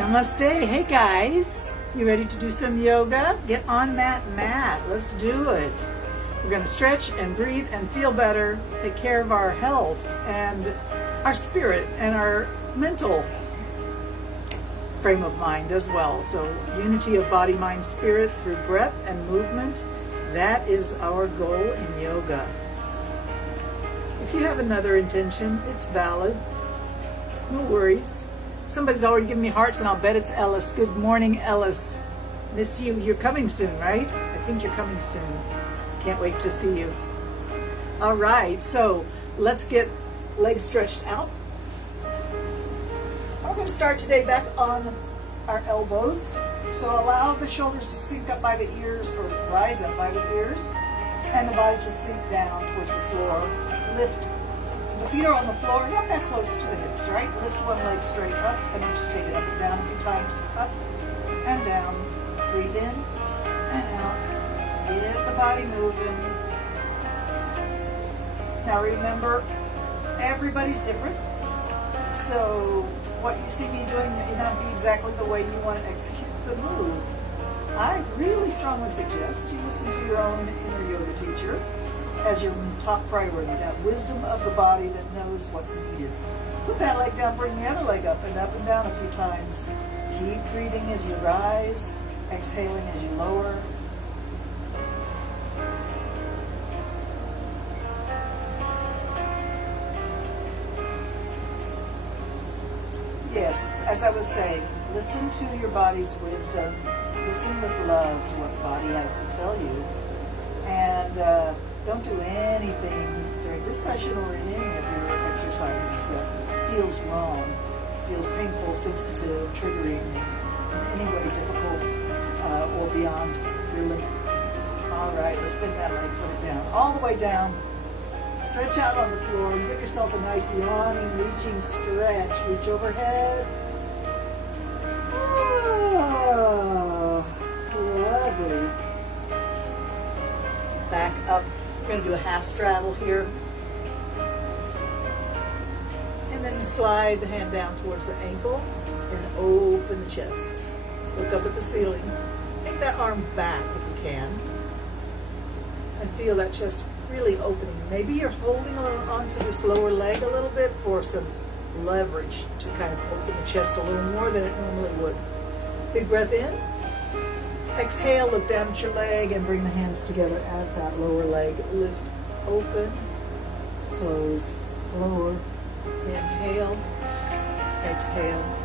Namaste. Hey guys, you ready to do some yoga? Get on that mat. Let's do it. We're going to stretch and breathe and feel better, take care of our health and our spirit and our mental frame of mind as well. So unity of body, mind, spirit through breath and movement. That is our goal in yoga. If you have another intention, it's valid. No worries. Somebody's already given me hearts, and I'll bet it's Ellis. Good morning, Ellis. Miss you. You're coming soon, right? I think you're coming soon. Can't wait to see you. All right, so let's get legs stretched out. We're going to start today back on our elbows. So allow the shoulders to sink up by the ears, or rise up by the ears, and the body to sink down towards the floor. Lift. The feet are on the floor, not that close to the hips, right? Lift one leg straight up, and then just take it up and down a few times. Up and down. Breathe in and out. Get the body moving. Now remember, everybody's different. So what you see me doing may not be exactly the way you want to execute the move. I really strongly suggest you listen to your own inner yoga teacher as your top priority, that wisdom of the body that knows what's needed. Put that leg down, bring the other leg up and down a few times. Keep breathing as you rise, exhaling as you lower. Yes, as I was saying, listen to your body's wisdom. Listen with love to what the body has to tell you. And don't do anything during this session or in any of your exercises that feels wrong, feels painful, sensitive, triggering, in any way difficult, or beyond your limit. All right, let's bend that leg, put it down, all the way down. Stretch out on the floor and give yourself a nice yawning, reaching stretch. Reach overhead. Oh, lovely. Back up. We're going to do a half straddle here. And then slide the hand down towards the ankle and open the chest. Look up at the ceiling. Take that arm back if you can. And feel that chest really opening. Maybe you're holding onto this lower leg a little bit for some leverage to kind of open the chest a little more than it normally would. Big breath in. Exhale, look down at your leg and bring the hands together at that lower leg. Lift, open, close, lower. Inhale, exhale.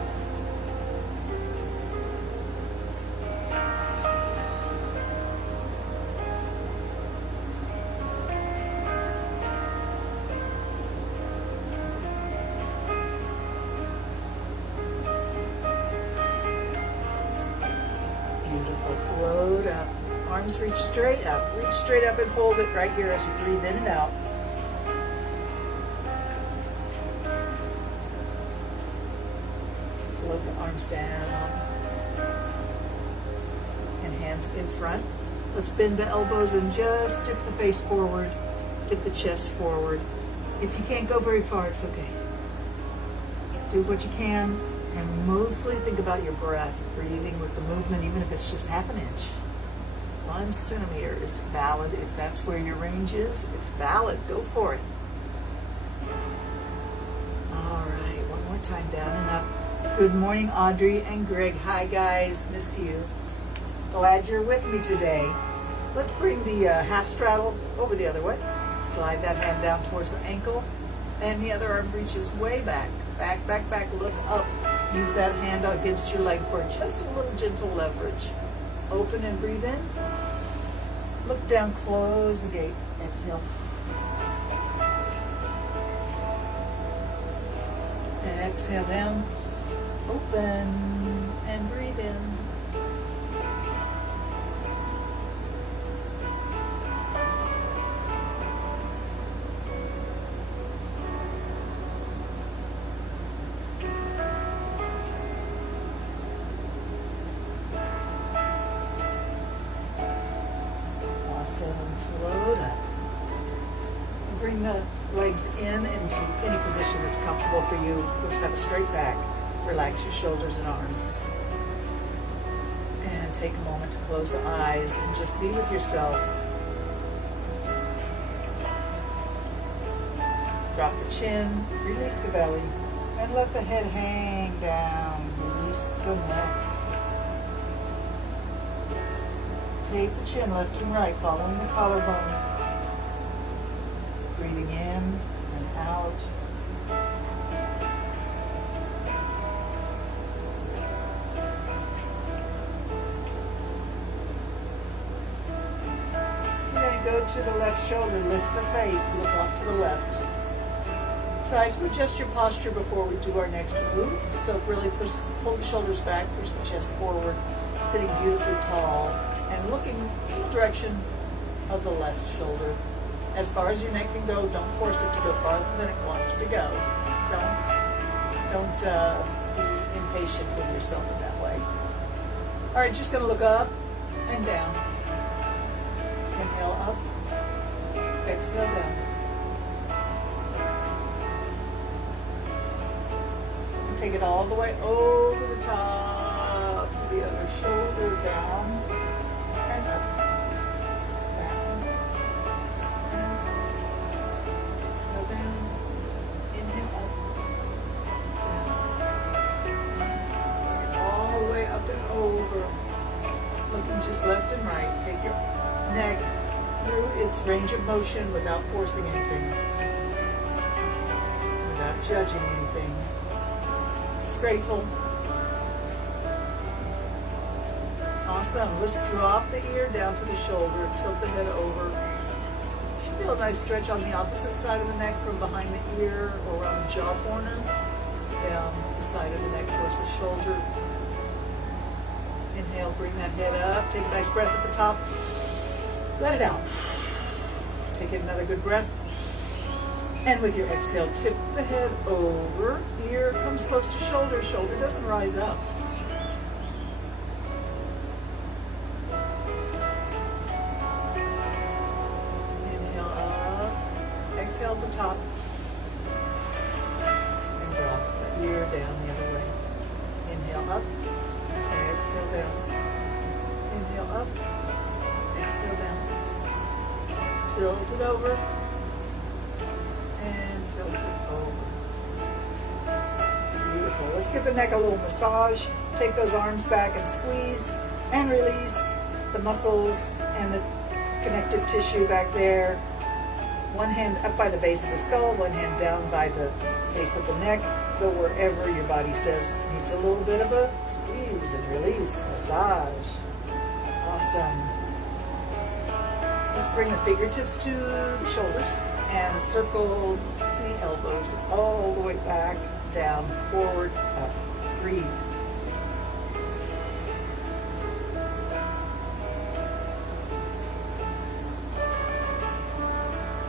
Float up. Arms reach straight up. Reach straight up and hold it right here as you breathe in and out. Float the arms down. And hands in front. Let's bend the elbows and just tip the face forward. Tip the chest forward. If you can't go very far, it's okay. Do what you can. And mostly think about your breath, breathing with the movement, even if it's just half an inch. 1 centimeter is valid. If that's where your range is, it's valid. Go for it. All right, one more time, down and up. Good morning, Audrey and Greg. Hi, guys. Miss you. Glad you're with me today. Let's bring the half straddle over the other way. Slide that hand down towards the ankle, and the other arm reaches way back. Back, back, back. Look up. Use that hand against your leg for just a little gentle leverage. Open and breathe in. Look down, close the gate. Exhale. And exhale down. Open and breathe in. Float up. Bring the legs in into any position that's comfortable for you. Let's have a straight back. Relax your shoulders and arms. And take a moment to close the eyes and just be with yourself. Drop the chin, release the belly, and let the head hang down. Release the neck. Take the chin left and right, following the collarbone. Breathing in and out. Go to the left shoulder, lift the face, look off to the left. Try to adjust your posture before we do our next move. So really pull the shoulders back, push the chest forward, sitting beautifully tall, and looking in the direction of the left shoulder. As far as your neck can go, don't force it to go farther than it wants to go. Don't be impatient with yourself in that way. All right, just gonna look up and down. Inhale up, exhale down. And take it all the way over the top, the other shoulder down, and up, down, and exhale down, inhale up, down, all the way up and over, looking just left and right. Take your neck through its range of motion without forcing anything, without judging anything. Just grateful. Awesome. Let's drop the ear down to the shoulder, tilt the head over. You should feel a nice stretch on the opposite side of the neck from behind the ear or around the jaw corner, down the side of the neck towards the shoulder. Inhale, bring that head up. Take a nice breath at the top. Let it out. Take in another good breath. And with your exhale, tip the head over. Ear comes close to shoulder. Shoulder doesn't rise up. Inhale up. Exhale at the top. And drop the ear down the other way. Inhale up. Exhale down. Inhale up. Exhale down. Tilt it over. And tilt it over. Beautiful. Let's give the neck a little massage. Take those arms back and squeeze and release the muscles and the connective tissue back there. One hand up by the base of the skull, one hand down by the base of the neck. Go wherever your body says needs a little bit of a squeeze and release, massage. Awesome. Let's bring the fingertips to the shoulders and circle the elbows all the way back, down, forward, up. Breathe.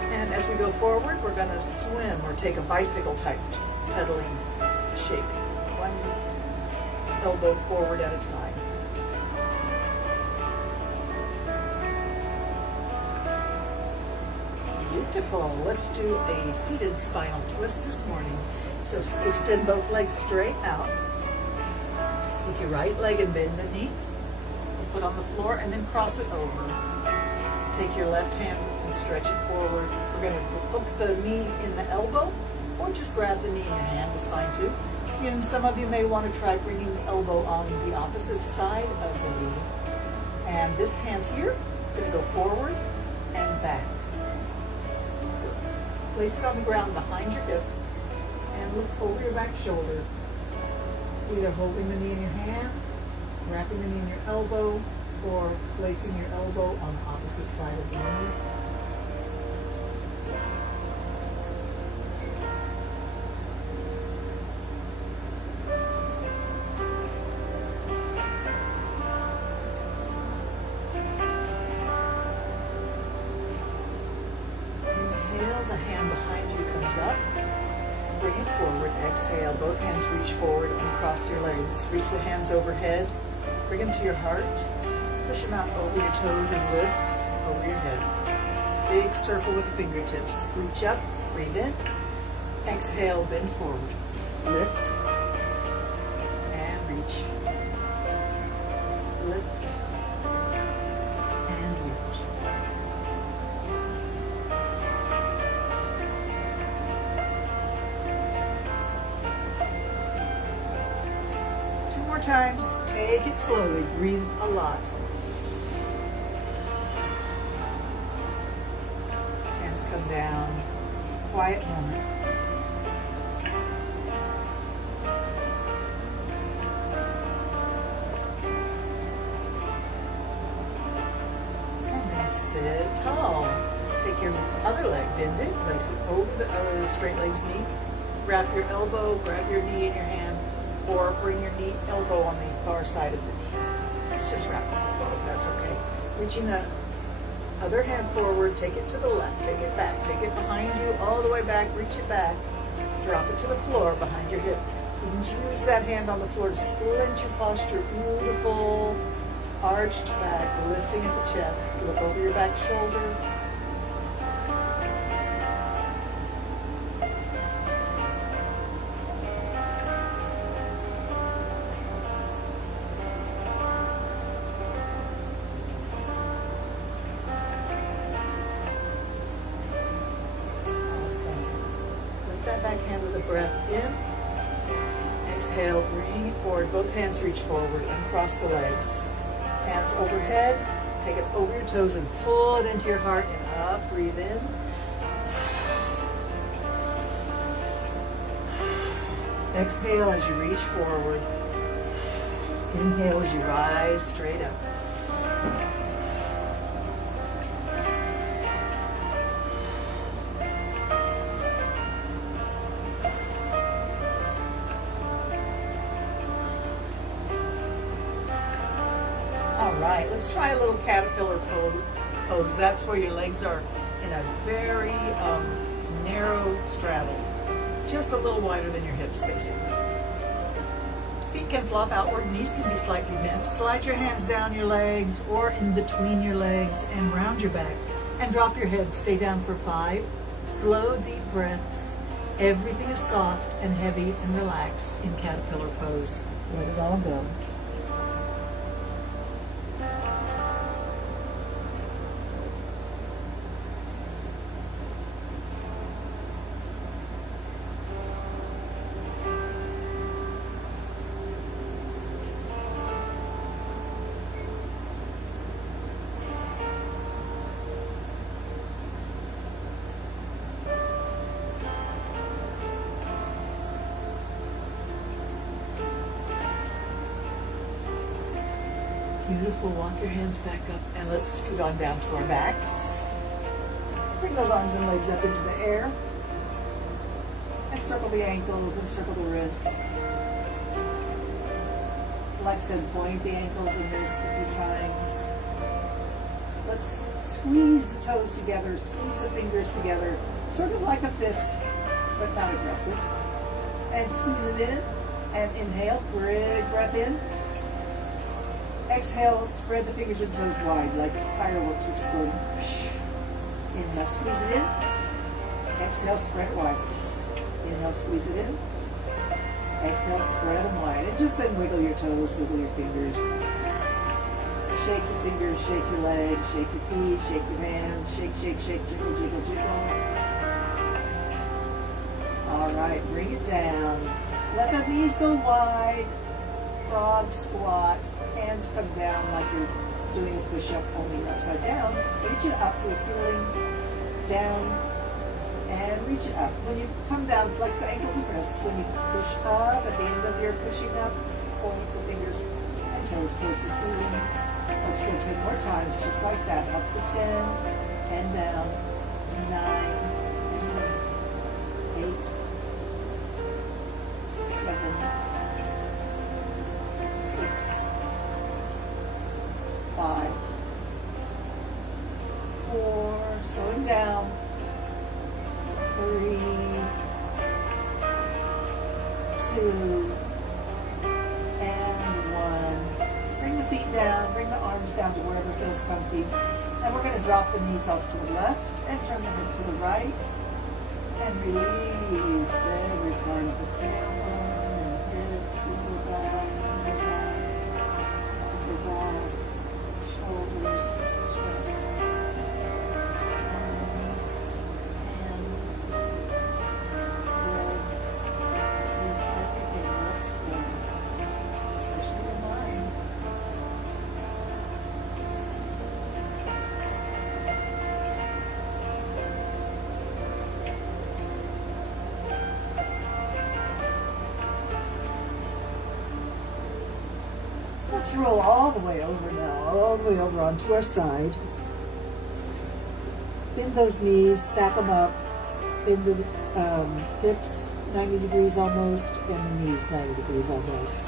And as we go forward, we're going to swim or take a bicycle type pedaling shape. One elbow forward at a time. Beautiful. Let's do a seated spinal twist this morning. So extend both legs straight out. Take your right leg and bend the knee. Put on the floor and then cross it over. Take your left hand and stretch it forward. We're going to hook the knee in the elbow, or just grab the knee in your hand is fine too. And some of you may want to try bringing the elbow on the opposite side of the knee. And this hand here is going to go forward and back. So place it on the ground behind your hip and look over your back shoulder. Either holding the knee in your hand, wrapping the knee in your elbow, or placing your elbow on the opposite side of the knee. Inhale, the hand behind you comes up. Bring it forward. Exhale, both hands reach forward and cross your legs. Reach the hands overhead. Bring them to your heart. Push them out over your toes and lift over your head. Big circle with the fingertips. Reach up, breathe in. Exhale, bend forward. Lift. times. Take it slowly. Breathe a lot. Hands come down. Quiet moment. And then sit tall. Take your other leg, bend it, place it over the straight leg's knee. Wrap your elbow, grab your knee in your hand, or bring your elbow on the far side of the knee. Let's just wrap the elbow if that's okay. Reaching the other hand forward, take it to the left, take it back, take it behind you, all the way back, reach it back, drop it to the floor behind your hip. Use that hand on the floor to splint your posture, beautiful, arched back, lifting at the chest. Look over your back shoulder. That back hand with a breath in. Exhale, bring it forward. Both hands reach forward. Uncross the legs. Hands overhead. Take it over your toes and pull it into your heart and up. Breathe in. Exhale as you reach forward. Inhale as you rise straight up. Alright, let's try a little caterpillar pose. That's where your legs are in a very narrow straddle. Just a little wider than your hips, basically. Feet can flop outward, knees can be slightly bent. Slide your hands down your legs or in between your legs and round your back. And drop your head. Stay down for 5 slow, deep breaths. Everything is soft and heavy and relaxed in caterpillar pose. Let it all go. Beautiful. Walk your hands back up and let's scoot on down to our backs. Bring those arms and legs up into the air. And circle the ankles and circle the wrists. Flex and point the ankles and wrists a few times. Let's squeeze the toes together, squeeze the fingers together, sort of like a fist, but not aggressive. And squeeze it in and inhale, big breath in. Exhale, spread the fingers and toes wide like fireworks exploding. Inhale, squeeze it in. Exhale, spread it wide. Inhale, squeeze it in. Exhale, spread them wide. And just then wiggle your toes, wiggle your fingers. Shake your fingers, shake your legs, shake your feet, shake your hands. Shake, shake, shake, jiggle, jiggle, jiggle. All right, bring it down. Let the knees go wide. Frog squat. Hands come down like you're doing a push-up, only upside down. Reach it up to the ceiling, down, and reach it up. When you come down, flex the ankles and wrists. When you push up, at the end of your pushing up, point the fingers and toes towards the ceiling. Let's go 10 more times, just like that. Up for 10, and down, 9, 8, 7, 6, 5, 4, slowing down, 3, 2, and 1. Bring the feet down, bring the arms down to wherever feels comfy. And we're going to drop the knees off to the left and turn the head to the right. And release every part of the tailbone and hips, lower back, upper back, shoulders, chest, arms, hands, legs, feet, everything. Let's go. Especially let's roll all the way over now, all the way over onto our side. Bend those knees, stack them up, bend the hips 90 degrees almost, and the knees 90 degrees almost.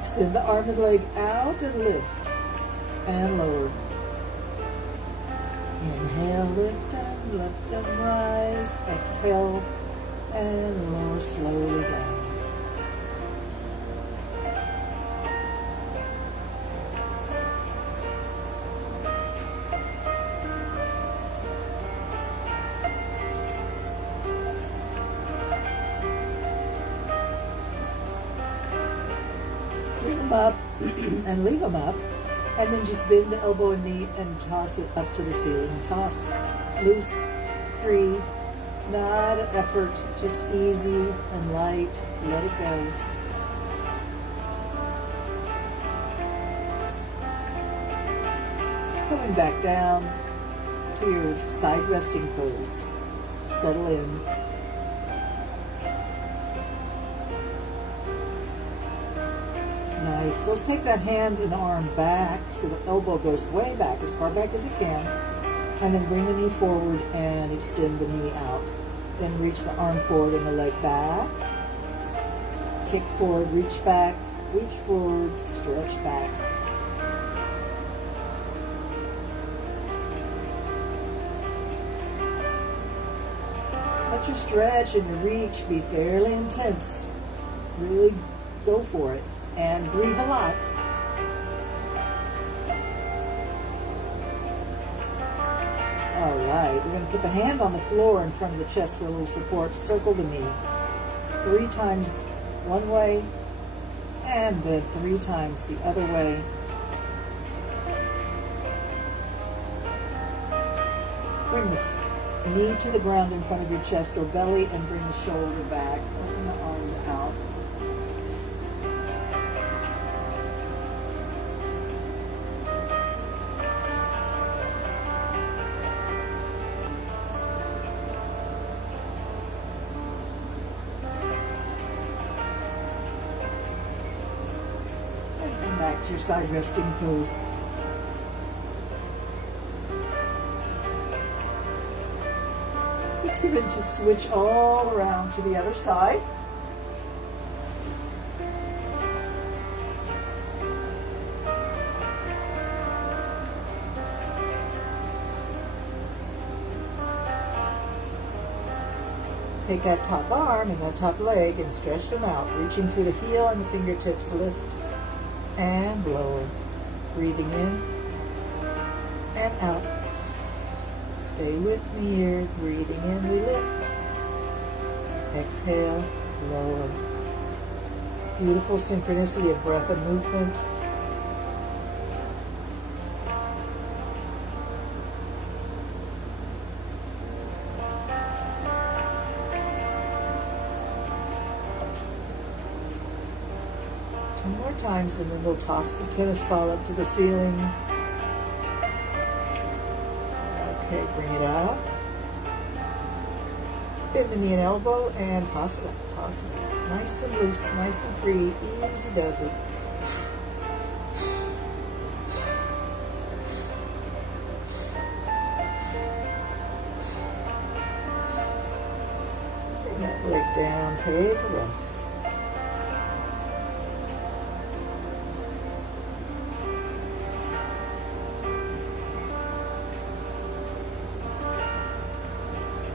Extend the arm and leg out and lift and lower. Inhale, lift and let them rise. Exhale and lower slowly down. Bring them up and leave them up. And then just bend the elbow and knee and toss it up to the ceiling. Toss, loose, free, not an effort, just easy and light. Let it go. Coming back down to your side resting pose. Settle in. Nice. Let's take that hand and arm back so the elbow goes way back, as far back as it can. And then bring the knee forward and extend the knee out. Then reach the arm forward and the leg back. Kick forward, reach back, reach forward, stretch back. Let your stretch and your reach be fairly intense. Really go for it. And breathe a lot. All right, we're going to put the hand on the floor in front of the chest for a little support. Circle the knee 3 times one way, and then 3 times the other way. Bring the knee to the ground in front of your chest or belly, and bring the shoulder back. Open the arms out. Back to your side resting pose. Let's give it just switch all around to the other side. Take that top arm and that top leg and stretch them out, reaching through the heel and the fingertips. Lift and lower. Breathing in and out. Stay with me here. Breathing in, we lift. Exhale, lower. Beautiful synchronicity of breath and movement. More times, and then we'll toss the tennis ball up to the ceiling. Okay, bring it up. Bend the knee and elbow and toss it up, toss it up. Nice and loose, nice and free, easy does it. Bring that leg down, take a rest.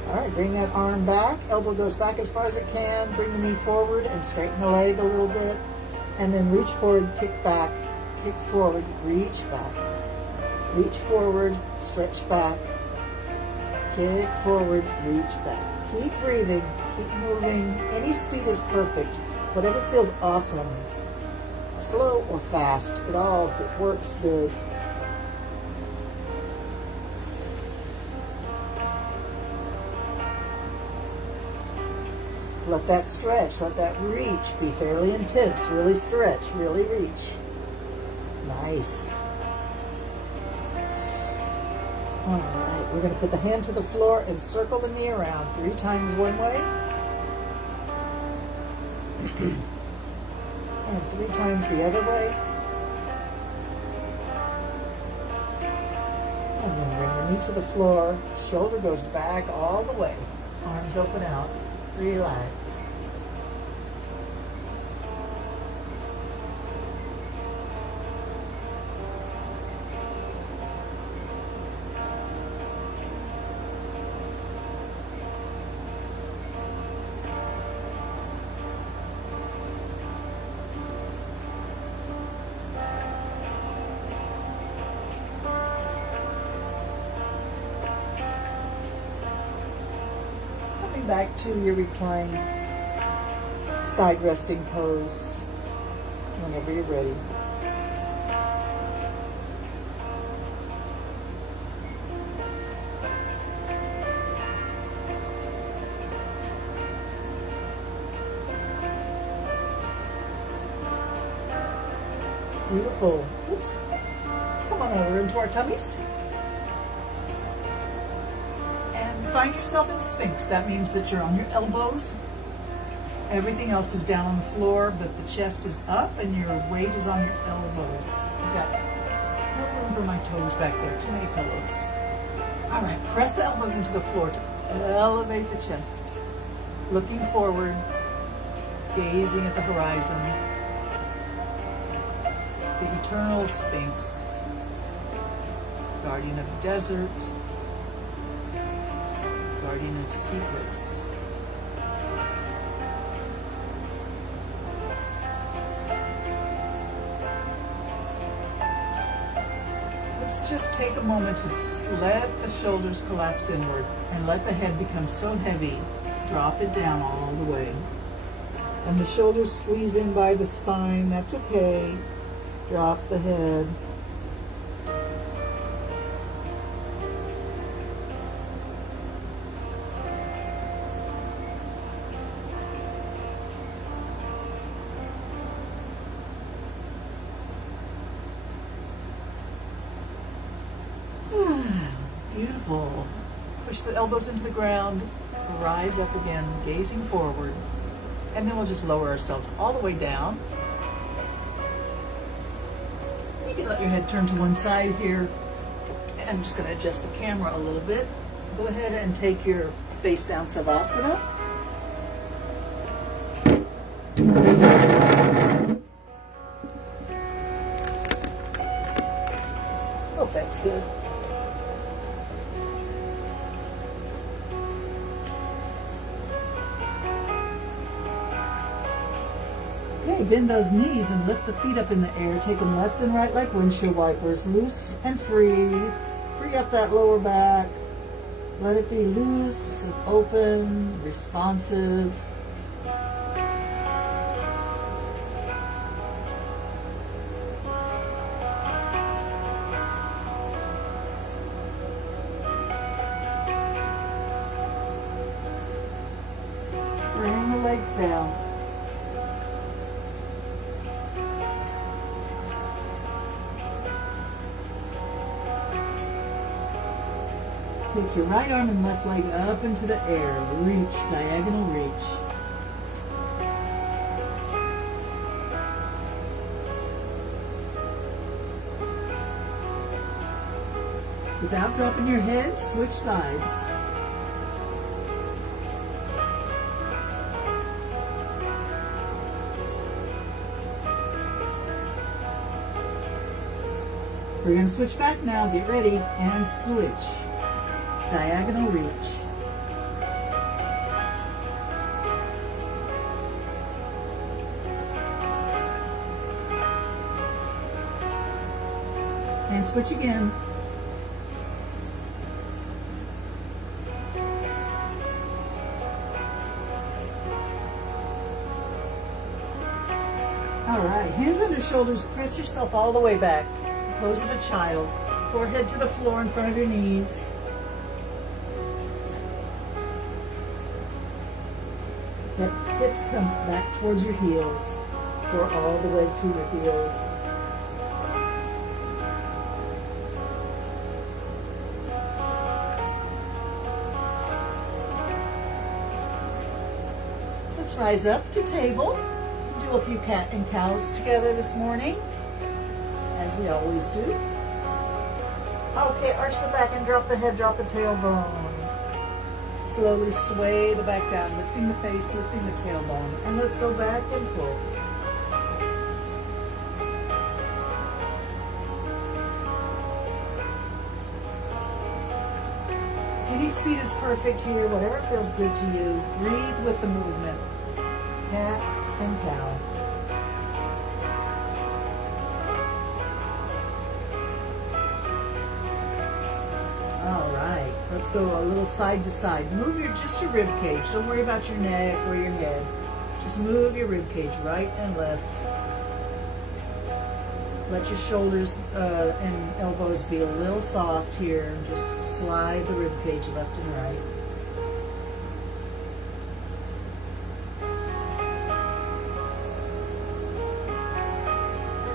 All right, bring that arm back. Elbow goes back as far as it can. Bring the knee forward and straighten the leg a little bit. And then reach forward, kick back, kick forward, reach back. Reach forward, stretch back. Kick forward, reach back. Keep breathing, keep moving. Any speed is perfect. Whatever feels awesome. Slow or fast, it all works good. Let that stretch, let that reach be fairly intense. Really stretch, really reach. Nice. All right, We're going to put the hand to the floor and circle the knee around 3 times one way and 3 times the other way. And then bring the knee to the floor. Shoulder goes back all the way. Arms open out. Relax. Back to your reclined side resting pose whenever you're ready. Beautiful. Let's come on over into our tummies. Find yourself in Sphinx. That means that you're on your elbows. Everything else is down on the floor, but the chest is up and your weight is on your elbows. You've got no room for my toes back there. Too many pillows. All right, press the elbows into the floor to elevate the chest. Looking forward, gazing at the horizon. The eternal Sphinx, guardian of the desert, guardian of secrets. Let's just take a moment to let the shoulders collapse inward and let the head become so heavy. Drop it down all the way. And the shoulders squeeze in by the spine. That's okay. Drop the head. Beautiful. Push the elbows into the ground, rise up again, gazing forward, and then we'll just lower ourselves all the way down. You can let your head turn to one side here, and I'm just going to adjust the camera a little bit. Go ahead and take your face down Savasana. Oh, that's good. Okay, bend those knees and lift the feet up in the air. Take them left and right like windshield wipers. Loose and free. Free up that lower back. Let it be loose, open, responsive. Bring the legs down. Take your right arm and left leg up into the air. Reach, diagonal reach. Without dropping your head, switch sides. We're going to switch back now. Get ready and switch. Diagonal reach. And switch again. All right, hands under shoulders, press yourself all the way back to pose of a child. Forehead to the floor in front of your knees. Let hips come back towards your heels, or all the way to your heels. let's rise up to table. Do a few cat and cows together this morning, as we always do. Okay, arch the back and drop the head, drop the tailbone. Slowly sway the back down, lifting the face, lifting the tailbone. And let's go back and forth. Any speed is perfect here, whatever feels good to you. Breathe with the movement. Cat and cow. All right, let's go a little side to side. Move just your rib cage. Don't worry about your neck or your head. Just move your rib cage right and left. Let your shoulders and elbows be a little soft here, and just slide the rib cage left and right.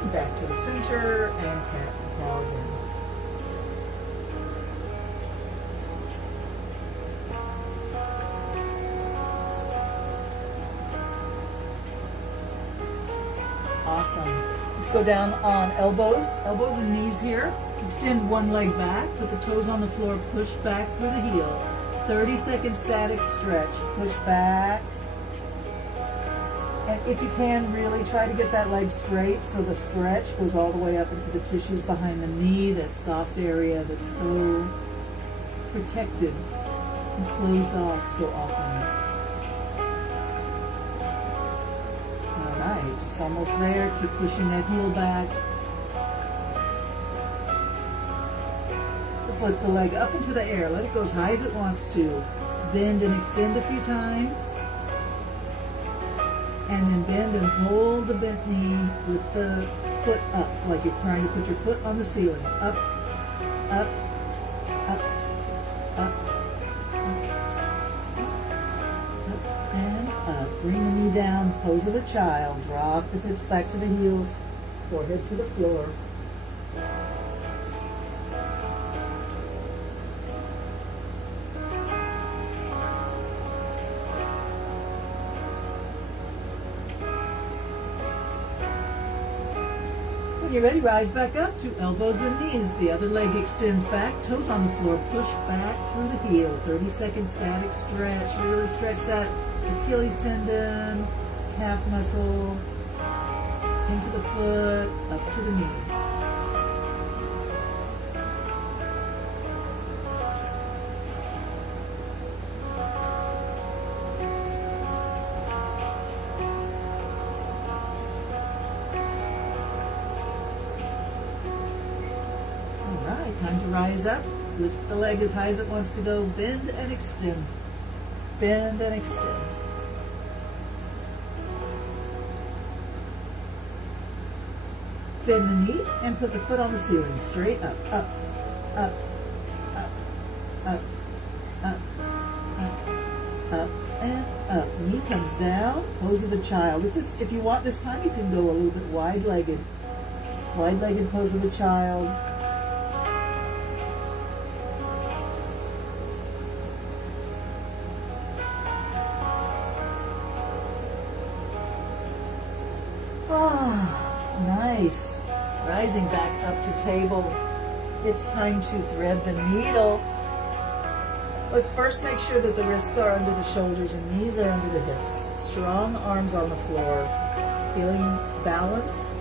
And back to the center and cat and cow again. Awesome. Let's go down on elbows and knees here. Extend one leg back, put the toes on the floor, push back through the heel. 30-second static stretch. Push back. And if you can, really try to get that leg straight so the stretch goes all the way up into the tissues behind the knee, that soft area that's so protected and closed off so often. Alright, just almost there. Keep pushing that heel back. Let's lift the leg up into the air. Let it go as high as it wants to. Bend and extend a few times. And then bend and hold the bent knee with the foot up, like you're trying to put your foot on the ceiling. Up, up, up, up, up, and up. Bring the knee down, pose of a child. Drop the hips back to the heels, forehead to the floor. When you're ready, rise back up to elbows and knees. The other leg extends back, toes on the floor, push back through the heel. 30-second static stretch. Really stretch that Achilles tendon, calf muscle, into the foot, up to the knee. Time to rise up. Lift the leg as high as it wants to go. Bend and extend. Bend and extend. Bend the knee and put the foot on the ceiling. Straight up, up, up, up, up, up, up, up, and up. Knee comes down. Pose of a child. If you want this time, you can go a little bit wide-legged. Wide-legged pose of a child. Ah, nice. Rising back up to table. It's time to thread the needle. Let's first make sure that the wrists are under the shoulders and knees are under the hips. Strong arms on the floor. Feeling balanced?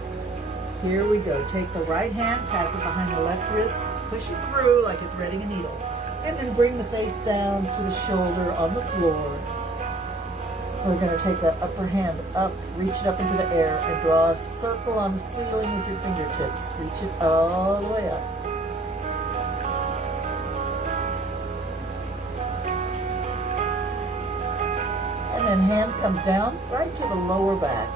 Here we go. Take the right hand, pass it behind the left wrist, push it through like you're threading a needle. And then bring the face down to the shoulder on the floor. We're going to take that upper hand up, reach it up into the air, and draw a circle on the ceiling with your fingertips. Reach it all the way up. And then hand comes down right to the lower back.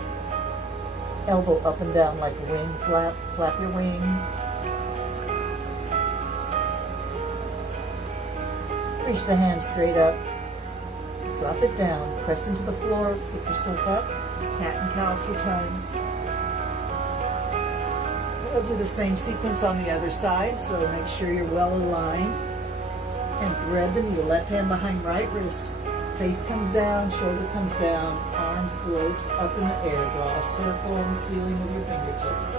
Elbow up and down like a wing flap. Flap your wing. Reach the hand straight up. Drop it down, press into the floor, pick yourself up, cat and cow a few times. We'll do the same sequence on the other side, so make sure you're well aligned. And thread the needle, left hand behind right wrist. Face comes down, shoulder comes down, arm floats up in the air. Draw a circle on the ceiling with your fingertips.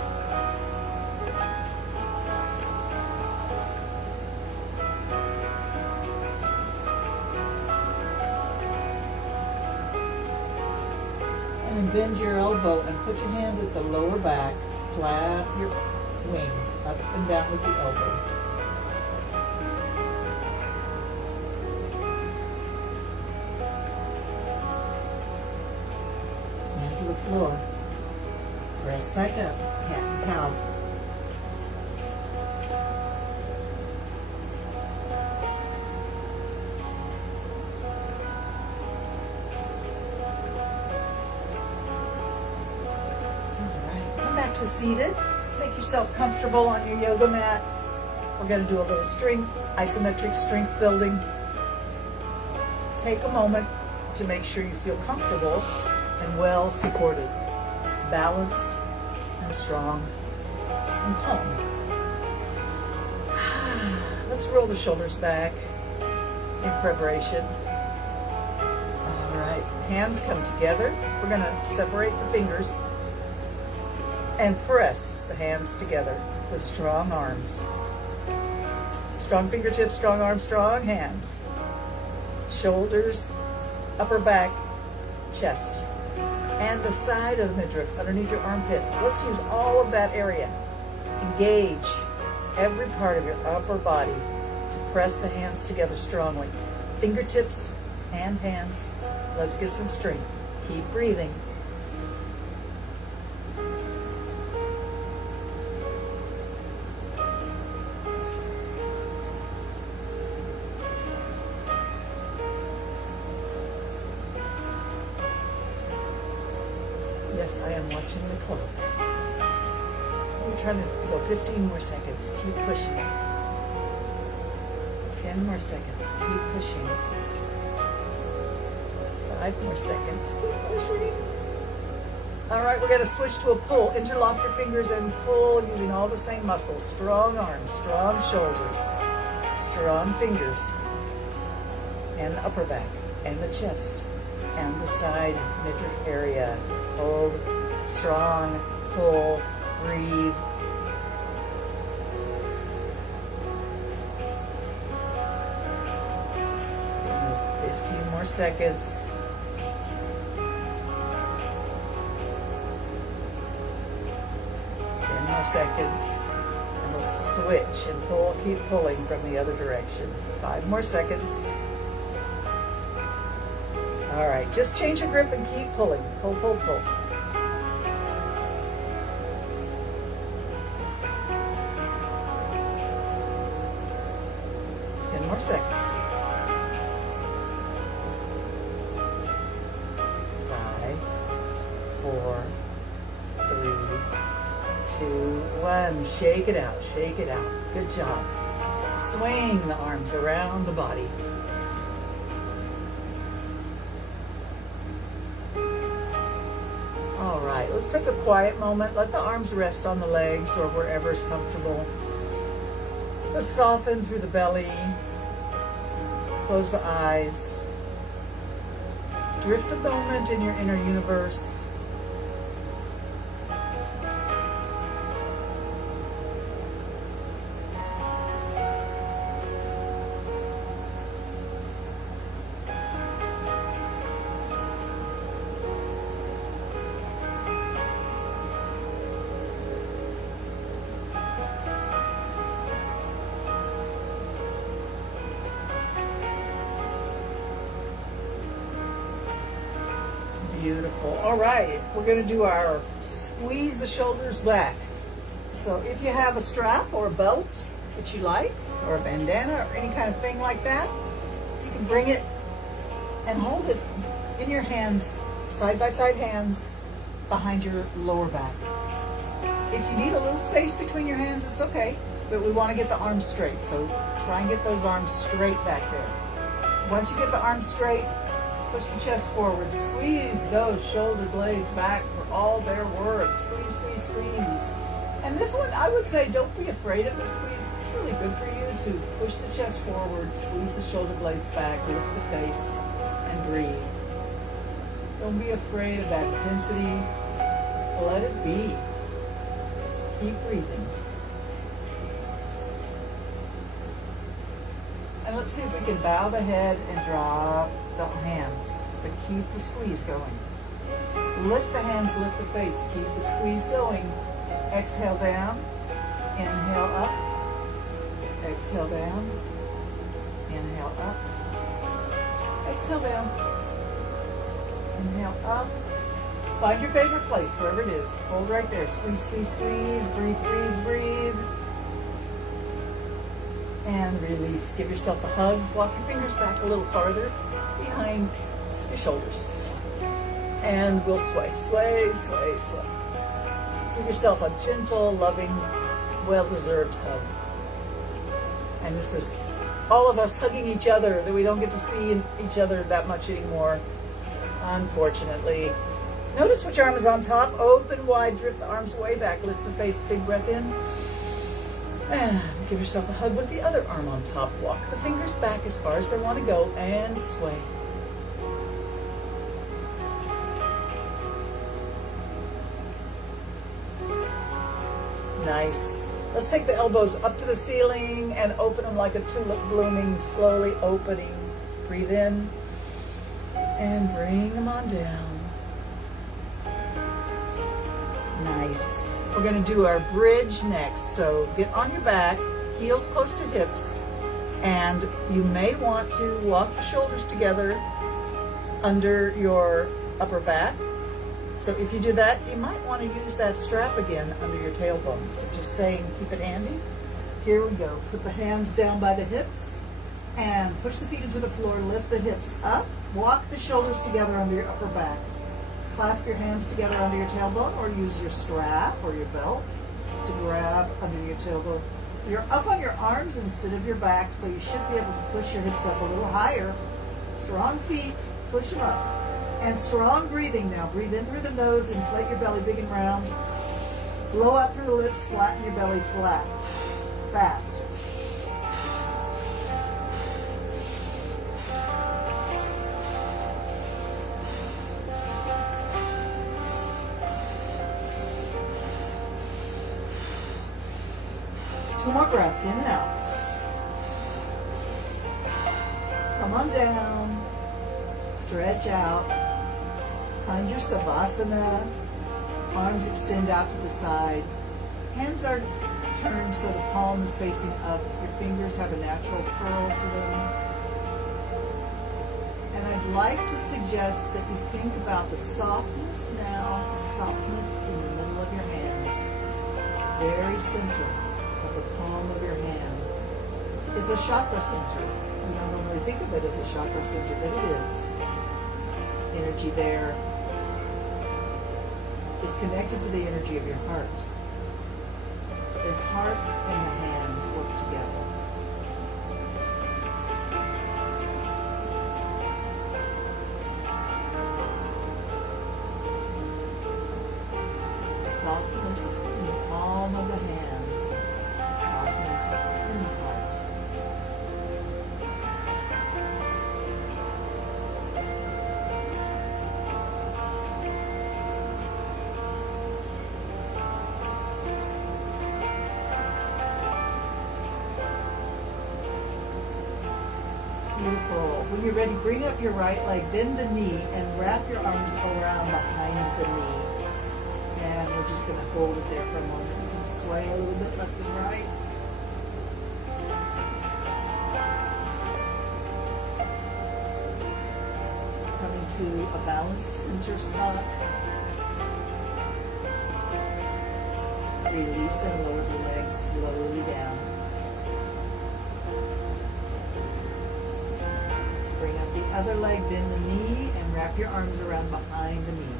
And then bend your elbow and put your hand at the lower back. Flap your wing up and down with the elbow. And to the floor. Rest back up. Cat and cow. Back to seated. Make yourself comfortable on your yoga mat. We're going to do a little strength, isometric strength building. Take a moment to make sure you feel comfortable and well supported, balanced and strong and calm. Let's roll the shoulders back in preparation. All right, hands come together. We're going to separate the fingers and press the hands together with strong arms. Strong fingertips, strong arms, strong hands. Shoulders, upper back, chest, and the side of the midriff underneath your armpit. Let's use all of that area. Engage every part of your upper body to press the hands together strongly. Fingertips and hands. Let's get some strength. Keep breathing. Yes, I am watching the clock. We're trying to go 15 more seconds. Keep pushing. 10 more seconds. Keep pushing. 5 more seconds. Keep pushing. All right, we're going to switch to a pull. Interlock your fingers and pull using all the same muscles. Strong arms, strong shoulders, strong fingers, and the upper back, and the chest, and the side midriff area. Hold, strong, pull, breathe. And 15 more seconds. 10 more seconds. And we'll switch and pull, keep pulling from the other direction. 5 more seconds. All right, just change your grip and keep pulling. Pull, pull, pull. 10 more seconds. 5, 4, 3, 2, 1. Shake it out, shake it out. Good job. Swing the arms around the body. All right, let's take a quiet moment. Let the arms rest on the legs or wherever is comfortable. Let's soften through the belly. Close the eyes. Drift a moment in your inner universe. Beautiful. All right, we're going to do our squeeze the shoulders back. So if you have a strap or a belt that you like, or a bandana or any kind of thing like that, you can bring it and hold it in your hands, side by side hands, behind your lower back. If you need a little space between your hands, it's okay, but we want to get the arms straight, so try and get those arms straight back there. Once you get the arms straight, push the chest forward. Squeeze those shoulder blades back for all they're worth. Squeeze, squeeze, squeeze. And this one, I would say, don't be afraid of the squeeze. It's really good for you to push the chest forward, squeeze the shoulder blades back, lift the face, and breathe. Don't be afraid of that intensity. Let it be. Keep breathing. And let's see if we can bow the head and drop the hands, but keep the squeeze going. Lift the hands, lift the face, keep the squeeze going. Exhale down, inhale up, exhale down, inhale up, exhale down, inhale up. Find your favorite place, wherever it is. Hold right there. Squeeze, squeeze, squeeze. Breathe, breathe, breathe. And release. Give yourself a hug. Walk your fingers back a little farther behind your shoulders. And we'll sway, sway, sway, sway. Give yourself a gentle, loving, well-deserved hug. And this is all of us hugging each other that we don't get to see each other that much anymore, unfortunately. Notice which arm is on top. Open wide, drift the arms way back. Lift the face, big breath in. And give yourself a hug with the other arm on top. Walk the fingers back as far as they want to go and sway. Nice. Let's take the elbows up to the ceiling and open them like a tulip blooming, slowly opening. Breathe in and bring them on down. Nice. We're going to do our bridge next. So get on your back, heels close to hips, and you may want to walk the shoulders together under your upper back. So if you do that, you might want to use that strap again under your tailbone. So just saying, keep it handy. Here we go. Put the hands down by the hips and push the feet into the floor. Lift the hips up. Walk the shoulders together under your upper back. Clasp your hands together under your tailbone or use your strap or your belt to grab under your tailbone. You're up on your arms instead of your back, so you should be able to push your hips up a little higher. Strong feet, push them up. And strong breathing now. Breathe in through the nose, inflate your belly big and round. Blow out through the lips, flatten your belly flat. Fast. Two more breaths, in and out. Come on down. Stretch out. Find your Savasana. Arms extend out to the side. Hands are turned so the palm is facing up. Your fingers have a natural curl to them. And I'd like to suggest that you think about the softness now, the softness in the middle of your hands. Very central of the palm of your hand is a chakra center. We don't normally think of it as a chakra center, but it is. Energy there is connected to the energy of your heart. The heart and the hand work together. Softness in the palm of the hand. Softness in the heart. Beautiful. When you're ready, bring up your right leg, bend the knee, and wrap your arms around behind the knee. And we're just going to hold it there for a moment. You can sway a little bit left and right. Coming to a balanced center spot. Release and lower the legs slowly down. Bring up the other leg, bend the knee, and wrap your arms around behind the knee.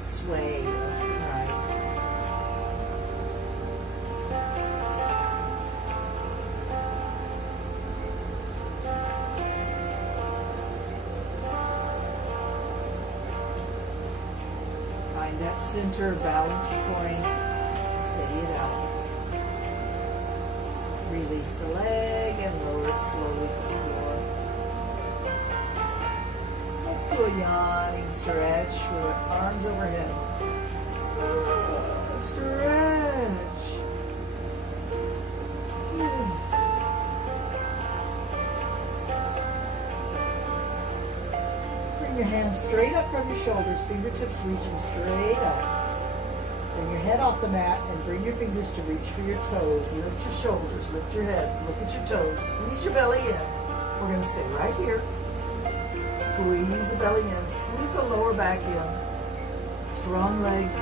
Sway left and right. Find that center balance point. Steady it out. Release the leg and lower it slowly to the floor. Let's do a yawning stretch with arms overhead. Stretch. Bring your hands straight up from your shoulders, fingertips reaching straight up. Bring your head off the mat and bring your fingers to reach for your toes. Lift your shoulders, lift your head, look at your toes, squeeze your belly in. We're going to stay right here. Squeeze the belly in, squeeze the lower back in. Strong legs.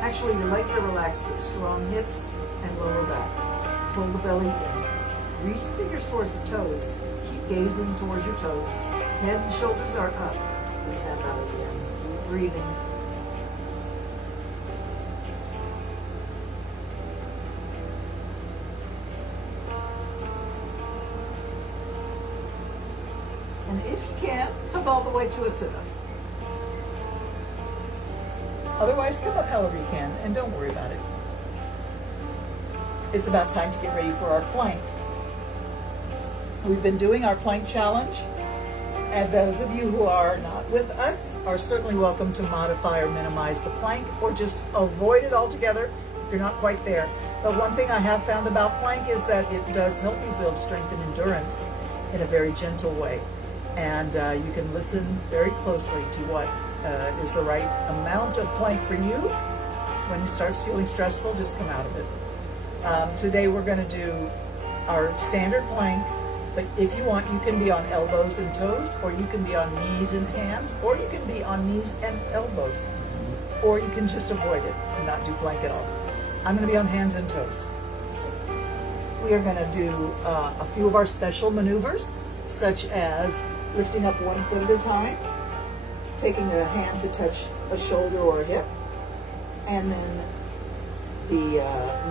Actually, your legs are relaxed, but strong hips and lower back. Pull the belly in. Reach the fingers towards the toes. Keep gazing towards your toes. Head and shoulders are up. Squeeze that belly in. Keep breathing. And if you can, come all the way to a sit-up. Otherwise, come up however you can, and don't worry about it. It's about time to get ready for our plank. We've been doing our plank challenge, and those of you who are not with us are certainly welcome to modify or minimize the plank, or just avoid it altogether if you're not quite there. But one thing I have found about plank is that it does help you build strength and endurance in a very gentle way. And you can listen very closely to what is the right amount of plank for you. When it starts feeling stressful, just come out of it. Today we're going to do our standard plank, but if you want, you can be on elbows and toes, or you can be on knees and hands, or you can be on knees and elbows, or you can just avoid it and not do plank at all. I'm going to be on hands and toes. We are going to do a few of our special maneuvers, such as lifting up one foot at a time, taking a hand to touch a shoulder or a hip, and then the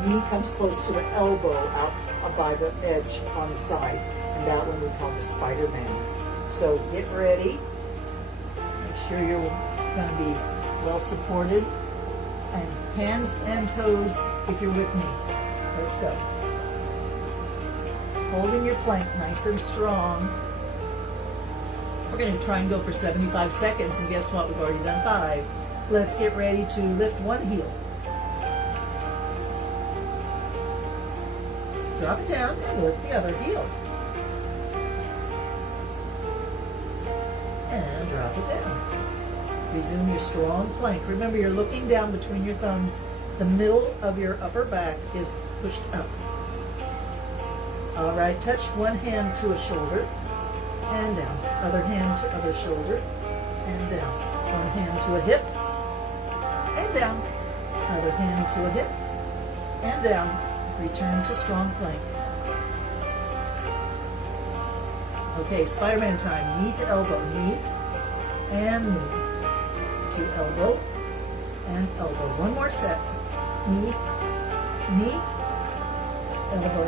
knee comes close to the elbow out by the edge on the side, and that one we call the Spider-Man. So get ready. Make sure you're going to be well supported, and hands and toes if you're with me. Let's go. Holding your plank nice and strong. We're going to try and go for 75 seconds, and guess what? We've already done 5. Let's get ready to lift one heel. Drop it down and lift the other heel. And drop it down. Resume your strong plank. Remember, you're looking down between your thumbs. The middle of your upper back is pushed up. All right, touch one hand to a shoulder and down. Other hand to other shoulder and down. One hand to a hip and down. Other hand to a hip and down. Return to strong plank. Okay, Spider-Man time. Knee to elbow. Knee and knee. To elbow and elbow. One more set. Knee, knee, elbow,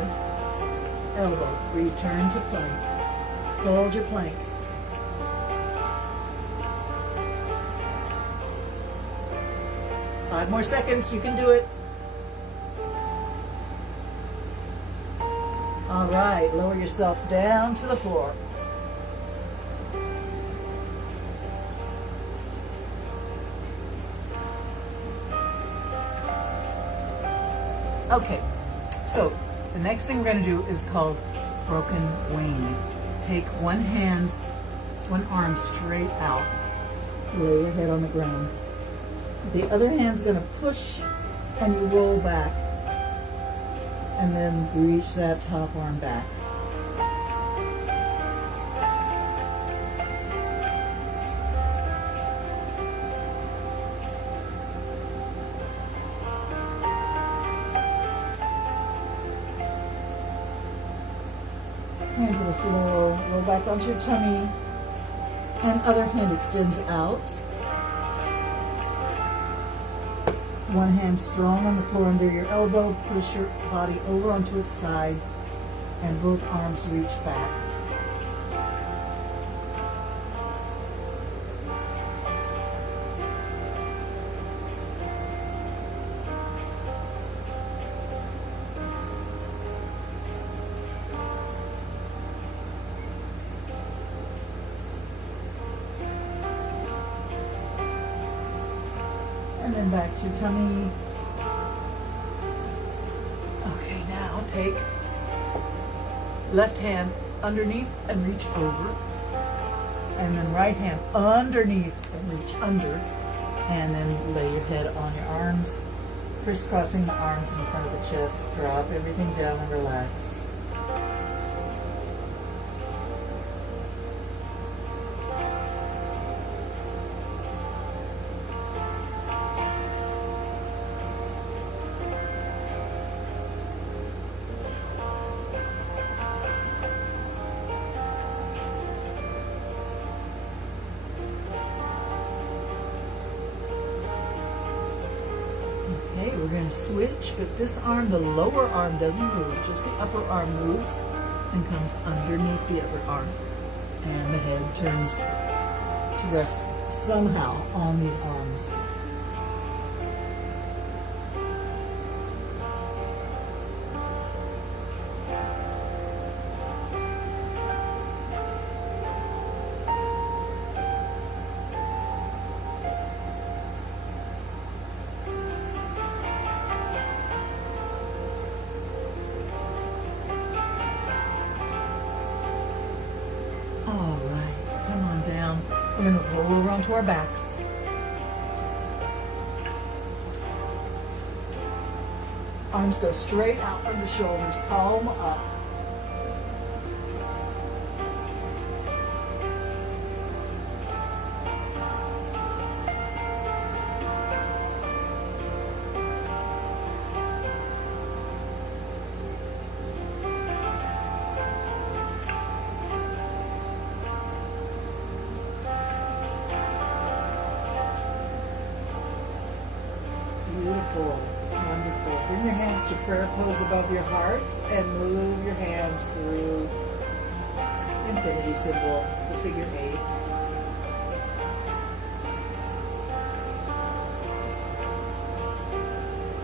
elbow. Return to plank. Hold your plank. Five more seconds. You can do it. All right. Lower yourself down to the floor. Okay. So the next thing we're going to do is called broken wing. Take one hand, one arm straight out. Lay your head on the ground. The other hand's going to push and you roll back. And then reach that top arm back. Hand to the floor, roll back onto your tummy, and other hand extends out. One hand strong on the floor under your elbow, push your body over onto its side, and both arms reach back. And then back to your tummy. Okay, now take left hand underneath and reach over. And then right hand underneath and reach under. And then lay your head on your arms, crisscrossing the arms in front of the chest. Drop everything down and relax. Okay, we're going to switch, but this arm, the lower arm doesn't move, just the upper arm moves and comes underneath the upper arm. And the head turns to rest somehow on these arms. All right, come on down. We're going to roll over onto our backs. Arms go straight out from the shoulders, palm up. Beautiful, wonderful. Bring your hands to prayer pose above your heart and move your hands through infinity symbol, the figure 8.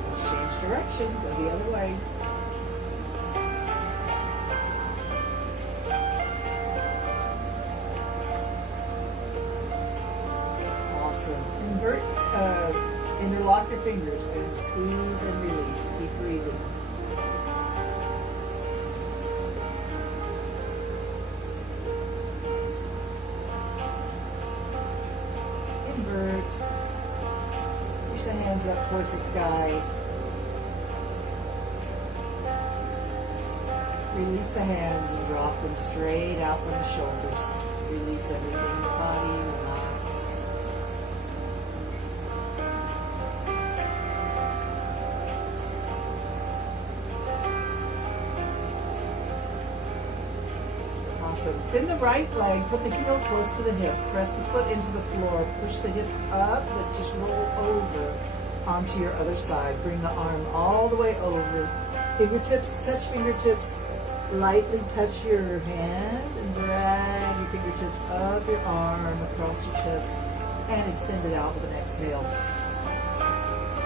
Let's change direction, go the other way. Awesome. Interlock your fingers and squeeze and release. Keep breathing. Invert. Push the hands up towards the sky. Release the hands and drop them straight out from the shoulders. Release everything in the body. Relax. Awesome. Bend the right leg, put the heel close to the hip, press the foot into the floor, push the hip up, but just roll over onto your other side. Bring the arm all the way over. Fingertips, touch fingertips, lightly touch your hand and drag your fingertips up your arm across your chest and extend it out with an exhale.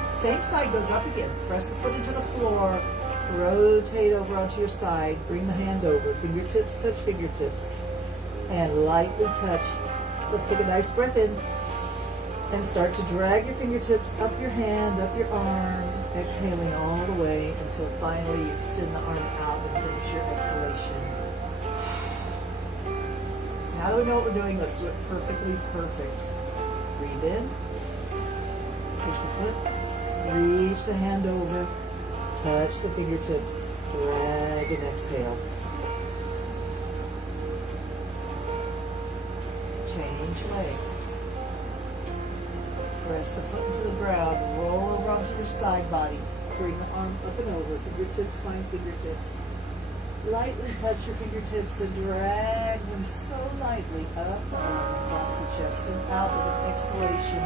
Same side goes up again. Press the foot into the floor. Rotate over onto your side, bring the hand over, fingertips touch fingertips, and lightly touch. Let's take a nice breath in and start to drag your fingertips up your hand, up your arm, exhaling all the way until finally you extend the arm out and finish your exhalation. Now that we know what we're doing, let's do it perfectly perfect. Breathe in, push the foot, reach the hand over, touch the fingertips, drag and exhale. Change legs. Press the foot into the ground, roll over onto your side body. Bring the arm up and over, fingertips find fingertips. Lightly touch your fingertips and drag them so lightly up and across the chest and out with an exhalation.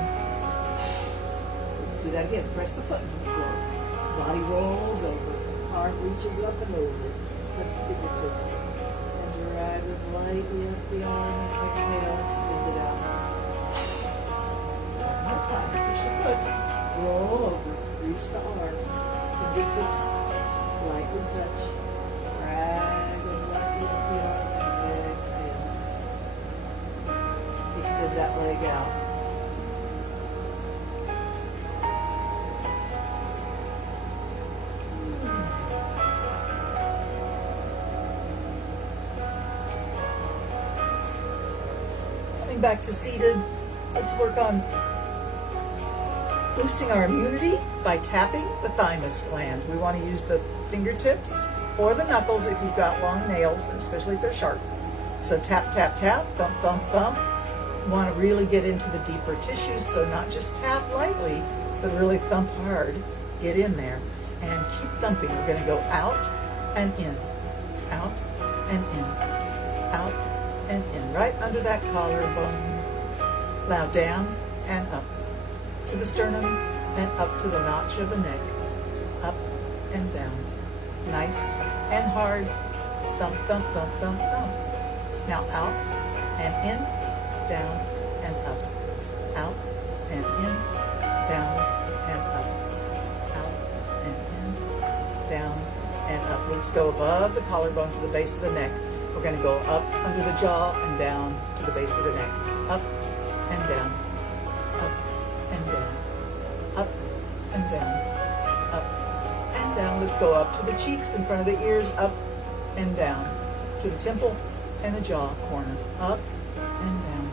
Let's do that again. Press the foot into the floor. Body rolls over. Arm reaches up and over. Touch the fingertips. And drag them lightly up the arm and exhale, extend it out. One more time. Push the foot. Roll over. Reach the arm. Fingertips. Lightly touch. Drag them lightly up the arm and exhale. Extend that leg out. back to seated. Let's work on boosting our immunity by tapping the thymus gland. We want to use the fingertips or the knuckles if you've got long nails, especially if they're sharp. So tap, tap, tap, thump, thump, thump. You want to really get into the deeper tissues, so not just tap lightly, but really thump hard. Get in there and keep thumping. We're going to go out and in, out and in, out and in, right under that collarbone. Now down and up to the sternum and up to the notch of the neck, up and down. Nice and hard. Thump, thump, thump, thump, thump. Now out and in, down and up. Out and in, down and up. Out and in, down and up. Let's go above the collarbone to the base of the neck. We're going to go up under the jaw and down to the base of the neck. Up and down. Up and down. Up and down. Up and down. Let's go up to the cheeks in front of the ears. Up and down. To the temple and the jaw corner. Up and down.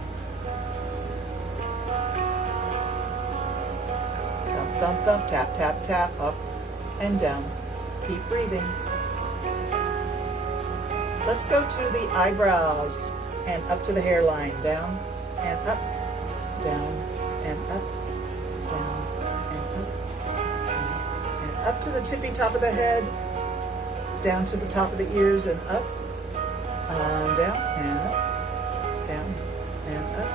Thump, thump, thump. Tap, tap, tap. Up and down. Keep breathing. Let's go to the eyebrows and up to the hairline. Down and up, down and up, down and up, down and up to the tippy top of the head, down to the top of the ears and up, down and up, down and up,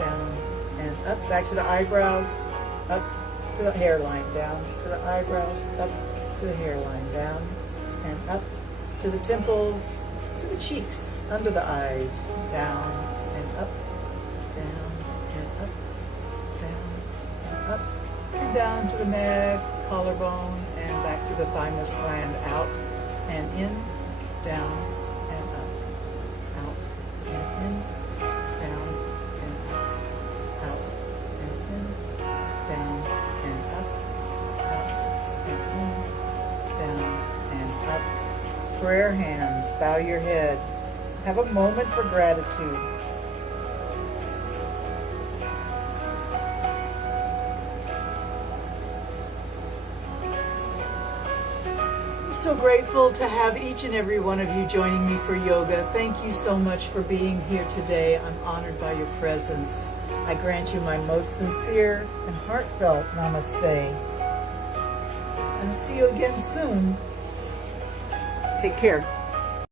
down and up. Back to the eyebrows, up to the hairline, down to the eyebrows, up to the hairline, down and up to the temples, to the cheeks, under the eyes, down and up, down and up, down and up, and down to the neck, collarbone, and back to the thymus gland, out and in, down and up, out and in, down and up, out and in, down and up, out and in, down and up. Prayer hands, bow your head. Have a moment for gratitude. I'm so grateful to have each and every one of you joining me for yoga. Thank you so much for being here today. I'm honored by your presence. I grant you my most sincere and heartfelt namaste. And see you again soon. Take care.